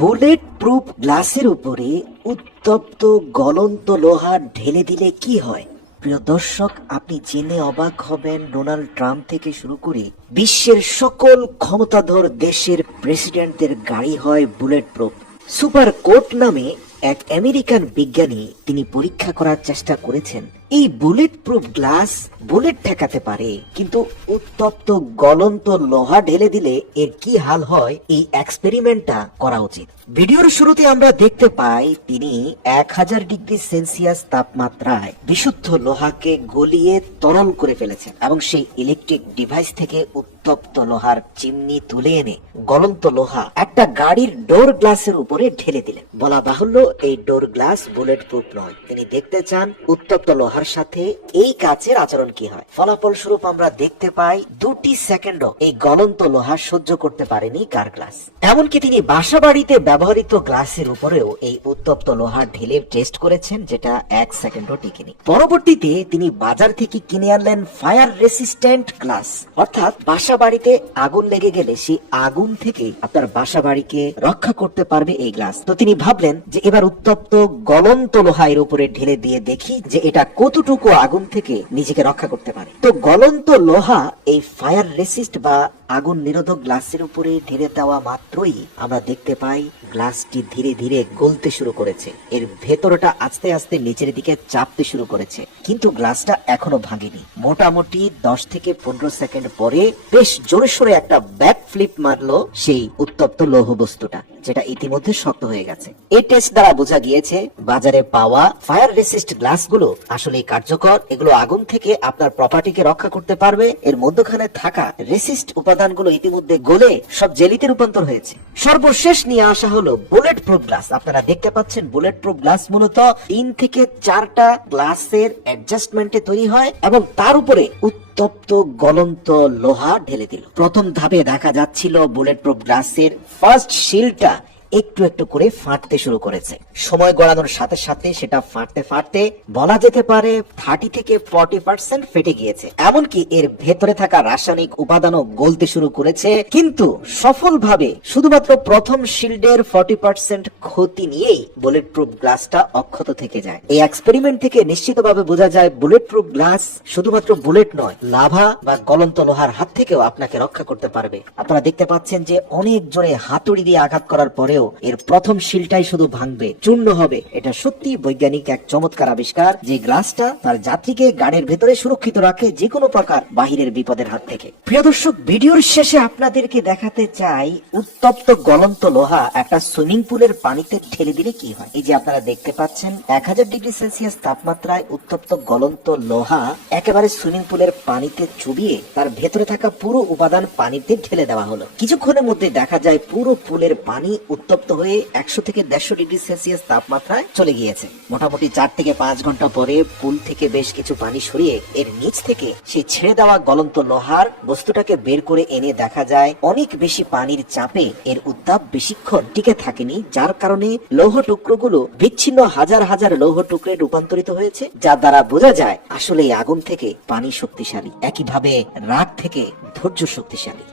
Bullet proof গ্লাসের উপরে উত্তপ্ত গলন্ত লোহা ঢেলে দিলে কি হয়? প্রিয় দর্শক, আপনি জেনে অবাক হবেন, ডোনাল্ড ট্রাম্প থেকে শুরু করে বিশ্বের সকল ক্ষমতাধর দেশের প্রেসিডেন্টদের গাড়ি হয় বুলেট প্রুফ। সুপার কোট নামে এক আমেরিকান বিজ্ঞানী তিনি পরীক্ষা করার চেষ্টা করেছেন এই বুলেট প্রুফ গ্লাস বুলেট ঠেকাতে পারে, কিন্তু উত্তপ্ত গলন্ত লোহা ঢেলে দিলে এর কি হাল হয় এই এক্সপেরিমেন্টটা করা উচিত। ভিডিওর শুরুতে আমরা দেখতে পাই তিনি 1000 ডিগ্রি সেলসিয়াস তাপমাত্রায় বিশুদ্ধ লোহাকে গলিয়ে তরল করে ফেলেছেন এবং সেই ইলেকট্রিক ডিভাইস থেকে উত্তপ্ত লোহার চিমনি তুলে এনে গলন্ত লোহা একটা গাড়ির ডোর গ্লাসের উপরে ঢেলে দিলেন। বলা বাহুল্য এই ডোর গ্লাস বুলেট প্রুফ নয়, তিনি দেখতে চান উত্তপ্ত লোহার সাথে এই কাচের আচরণ কি হয়। ফলাফল স্বরূপ আমরা দেখতে পাই 2 সেকেন্ডও এই গলন্ত লোহা সহ্য করতে পারেনি কার গ্লাস। এমনকি তিনি বাসা বাড়িতে ব্যবহৃত গ্লাসের উপরেও এই উত্তপ্ত লোহা ঢেলে টেস্ট করেছেন, যেটা 1 সেকেন্ডও টিকেনি। পরবর্তীতে তিনি বাজার থেকে কিনে আনলেন ফায়ার রেসিস্ট্যান্ট গ্লাস, অর্থাৎ বাসা বাড়িতে আগুন লেগে গেলে সেই আগুন থেকে আপনার বাসা বাড়িকে রক্ষা করতে পারবে এই গ্লাস। তো তিনি ভাবলেন যে এবার উত্তপ্ত গলন্ত লোহা এর উপরে ঢেলে দিয়ে দেখি যে এটা কতটুকু আগুন থেকে নিজেকে রক্ষা করতে পারে। তো গলন্ত লোহা এই ফায়ার রেসিস্ট বা আগুন নিরোধক গ্লাসের উপরে ঢেলে দেওয়া মাত্রই আমরা দেখতে পাই গ্লাসটি ধীরে ধীরে গলতে শুরু করেছে, এর ভেতরটা আস্তে আস্তে নিচের দিকে চাপতে শুরু করেছে, কিন্তু গ্লাসটা এখনো ভাঙেনি। মোটামুটি 10 থেকে 15 সেকেন্ড পরে বেশ জোরে সোরে একটা ব্যাক ফ্লিপ মারলো সেই উত্তপ্ত লৌহ বস্তুটা, যেটা ইতিমধ্যে শক্ত হয়ে গেছে। এই টেস্ট দ্বারা বোঝা গিয়েছে বাজারে পাওয়া ফায়ার রেসিস্ট গ্লাসগুলো আসলে কার্যকর, এগুলো আগুন থেকে আপনার প্রপার্টিকে রক্ষা করতে পারবে। এর মধ্যখানে থাকা রেসিস্ট উপাদানগুলো ইতিমধ্যে গলে সব জেলিতে রূপান্তর হয়েছে। সর্বশেষ নিয়ে আসা হলো বুলেট প্রুফ গ্লাস। আপনারা দেখতে পাচ্ছেন বুলেট প্রুফ গ্লাস মূলত 3 থেকে 4টা গ্লাসের অ্যাডজাস্টমেন্টে তৈরি হয় এবং তার উপরে উত্তপ্ত গলন্ত লোহা ঢেলে দিল। প্রথম ধাপে দেখা যাচ্ছিল বুলেট প্রুফ গ্লাসের ফার্স্ট শিলটা একটু একটু করে ফাটতে শুরু করেছে। সময় গড়ানোর সাথে সাথে সেটা ফাটতে ফাটতে বলা যেতে পারে 30 থেকে 40% ফেটে গিয়েছে। এমনকি এর ভেতরে থাকা রাসায়নিক উপাদানও গলতে শুরু করেছে, কিন্তু সফলভাবে শুধুমাত্র প্রথম শিল্ডের 40% ক্ষতি নিয়েই বুলেট প্রুফ গ্লাসটা অক্ষত থেকে যায়। এই এক্সপেরিমেন্ট থেকে নিশ্চিতভাবে বোঝা যায় বুলেট প্রুফ গ্লাস শুধুমাত্র বুলেট নয়, লাভা বা গলন্ত লোহার হাত থেকেও আপনাকে রক্ষা করতে পারবে। আপনারা দেখতে পাচ্ছেন যে অনেক জোরে হাতুড়ি দিয়ে আঘাত করার পরেও এর প্রথম শিলটাই শুধু ভাঙবে, চূর্ণ হবে। এটা সত্যি বৈজ্ঞানিক এক চমৎকার আবিষ্কার, যে গ্লাসটা তার যাত্রীকে গাড়ির ভেতরে সুরক্ষিত রাখে যে কোনো প্রকার বাহিরের বিপদের হাত থেকে। প্রিয় দর্শক, ভিডিওর শেষে আপনাদেরকে দেখাতে চাই উত্তপ্ত গলন্ত লোহা একটা সুইমিং পুলের পানিতে ঠেলে দিলে কি হয়। এই যে আপনারা দেখতে পাচ্ছেন 1000 ডিগ্রি সেলসিয়াস তাপমাত্রায় উত্তপ্ত গলন্ত লোহা একেবারে সুইমিং পুলের পানিতে চুবিয়ে তার ভেতরে থাকা পুরো উপাদান পানিতে ঢেলে দেওয়া হলো। কিছুক্ষণের মধ্যে দেখা যায় পুরো পুলের পানি উত্তপ্ত হয়ে 100 থেকে 150 ডিগ্রি সেলসিয়াস তাপমাত্রায় চলে গিয়েছে। মোটামুটি 4 থেকে 5 ঘন্টা পরে পুল থেকে বেশ কিছু পানি সরিয়ে এর নিচ থেকে সেই ছেড়ে দেওয়া গলন্ত লোহার বস্তুটাকে বের করে এনে দেখা যায় অনেক বেশি পানির চাপে এর উত্তাপ বেশিক্ষণ টিকে থাকেনি, যার কারণে লৌহ টুকরোগুলো বিচ্ছিন্ন হাজার হাজার লৌহ টুকরে রূপান্তরিত হয়েছে, যা দ্বারা বোঝা যায় আসলে এই আগুন থেকে পানি শক্তিশালী, একইভাবে রাগ থেকে ধৈর্য শক্তিশালী।